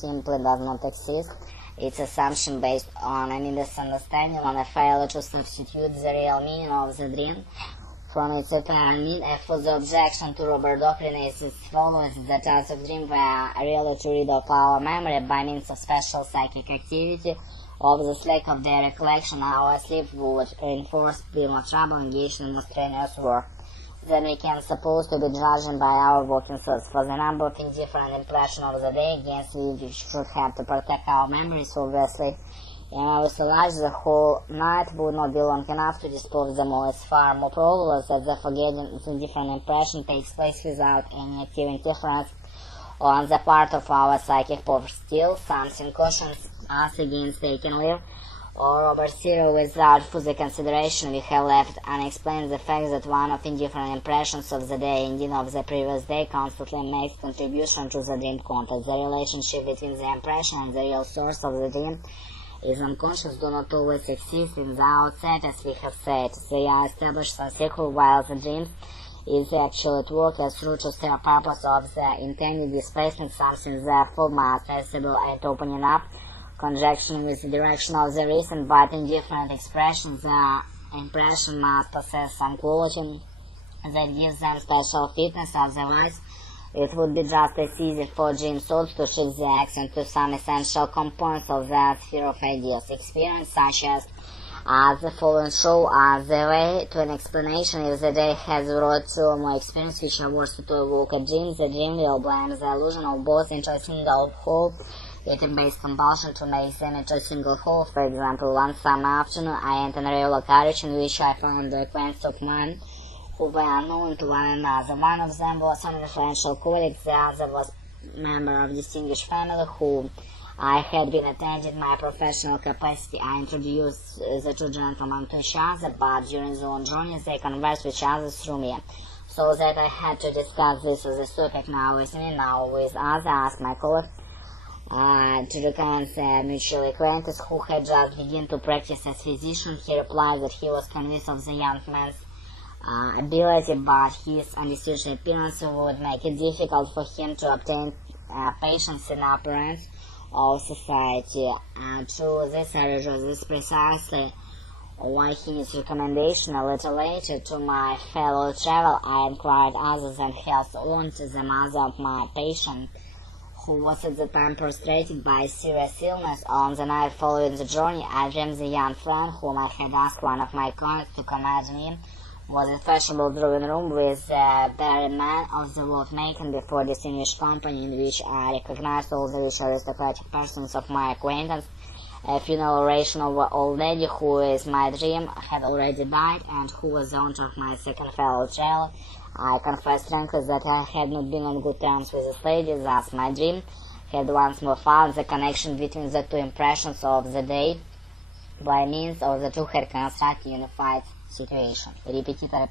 simply does not exist. Its assumption based on a misunderstanding on a failure to substitute the real meaning of the dream from its apparent meaning. For the objection to Robert doctrine is as follows: the types of dream were really to read of our memory by means of special psychic activity. Of the slack of their recollection, our sleep would reinforce being of trouble engaged in strenuous work. Then we can suppose to be judged by our working thoughts for the number of indifferent impressions of the day against which we should have to protect our memories. Obviously, in our life, the whole night would not be long enough to dispose them all. It's far more probable that the forgetting the different impression takes place without any active interference on the part of our psychic power. Still, something cautions us against taking leave or over zero without further consideration. We have left unexplained the fact that one of indifferent impressions of the day, indeed of the previous day, constantly makes contribution to the dream content. The relationship between the impression and the real source of the dream is unconscious, do not always exist in the outset, as we have said. They are established as equal, while the dream is actually at work as through to the purpose of the intended displacement. Something therefore must accessible and opening up conjunction with the direction of the recent but indifferent expressions. The impression must possess some quality that gives them special fitness, otherwise it would be just as easy for dream thoughts to shift the accent to some essential components of the sphere of ideas. Experience such as the following show as the way to an explanation. If the day has brought two or more experiences which are worth to evoke a dream, the dream will blend the illusion of both into a single whole, based compulsion to make them into a single whole. For example, one summer afternoon I entered a railway carriage in which I found the acquaintance of men who were unknown to one another. One of them was an influential colleague, the other was a member of a distinguished family whom I had been attending my professional capacity. I introduced the two gentlemen to each other, but during the long journey they conversed with each other through me, so that I had to discuss this as a topic now with me, now with others. I asked my colleague to recount the mutual acquaintance who had just begun to practice as physician. He replied that he was convinced of the young man's ability, but his undistinguished appearance would make it difficult for him to obtain patients in upper ranks of society. To this I rejoice. This precisely why his recommendation. A little later, to my fellow traveler, I inquired other than health on to the mother of my patient, who was at the time prostrated by serious illness. On the night following the journey, I dreamed the young friend whom I had asked one of my colleagues to command me was in fashionable drawing room with the very man of the world making before distinguished company, in which I recognized all the rich aristocratic persons of my acquaintance. A funeral oration of an old lady who is my dream had already died, and who was the owner of my second fellow traveler. I confess frankly that I had not been on good terms with this lady. Thus my dream had once more found the connection between the two impressions of the day by means of the two had constructed unified situation. Репетиторы